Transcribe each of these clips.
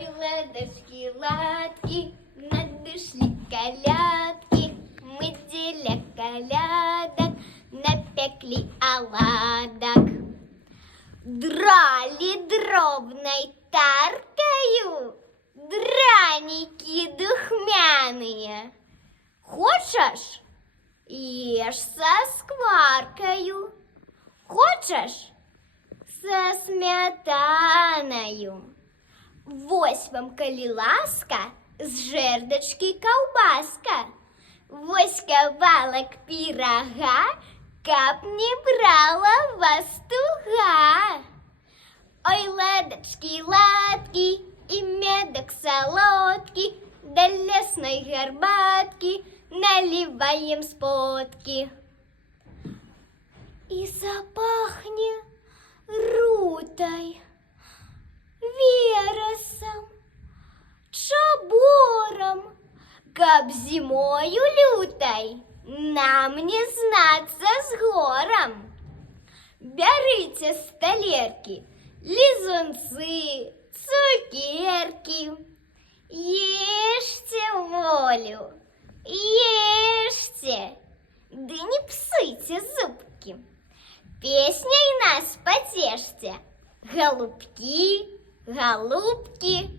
Ладочки, ладки, надышли колядки, мы для колядок напекли оладок. Драли дробной таркою, драники духмяные. Хочешь? Ешь со скваркою. Хочешь? Со сметаною. Вось вам, коли ласка, з жердочки ковбаска. Вось кавалок пирога, каб не брала вас туга. Ой, ладочки, ладки, и медок солодкий, до лесной горбатки наливаем с подки. И запахнет рутой, вересом, чабором, каб зимою лютой нам не знаться с гором. Берите с талерки лизунцы, цукерки, ешьте волю, ешьте, да не псуйте зубки. Песней нас потешьте, голубки, голубки.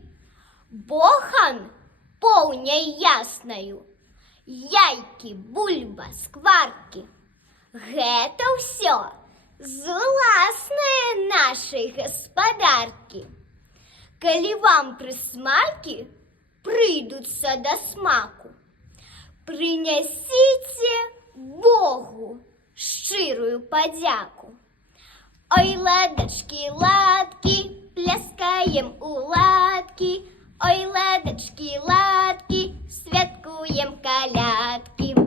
Бохан полней ясною, яйки, бульба, скварки. Гэта ўсё зласныя наши господарки. Калі вам прысмакі прыйдуцца да смаку, прынясіце Богу шчырую падзяку. Ой, ладочки, ладки, пляскаем у ладки. Ой, ладочки, ладки, святкуем колядки.